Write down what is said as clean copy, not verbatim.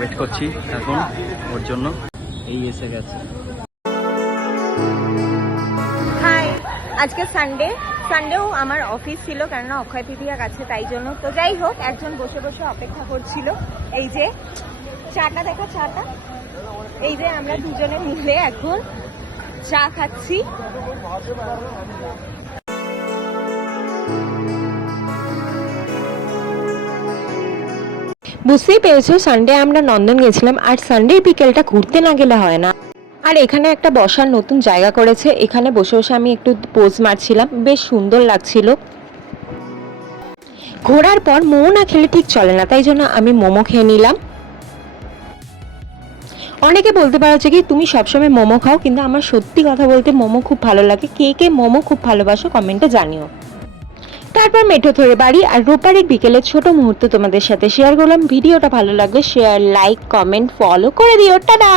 Wait করছি এখন ওর জন্য। এই এসে গেছে। হাই, আজকে সানডেও আমার অফিস ছিল, কেননা অক্ষয় তৃতীয়া কাছে, তাই জন্য। তো যাই হোক, একজন বসে বসে অপেক্ষা করছিল। এই যে চাটা দেখা, চাটা এই যে আমরা দুজনে মিলে এখন চা খাচ্ছি। বুঝতেই পেরেছো, সানডে আমরা নন্দন গেছিলাম, আর সানডে বিকেলটা ঘুরতে না গেলে হয় না। আর এখানে একটা বসার নতুন জায়গা করেছে, এখানে বসে বসে আমি একটু পোজ মারছিলাম, বেশ সুন্দর লাগছিল। ঘোরার পর মোমো না খেলে ঠিক চলে না, তাই জন্য আমি মোমো খেয়ে নিলাম। অনেকে বলতে পারো যে কি তুমি সবসময় মোমো খাও, কিন্তু আমার সত্যি কথা বলতে মোমো খুব ভালো লাগে। কে কে মোমো খুব ভালোবাসো কমেন্টে জানিও। তারপর মেট্রো ধরে বাড়ি, আর রোববারের বিকেলের ছোট মুহূর্ত তোমাদের সাথে শেয়ার করলাম। ভিডিওটা ভালো লাগলে শেয়ার, লাইক, কমেন্ট, ফলো করে দিও। টাটা।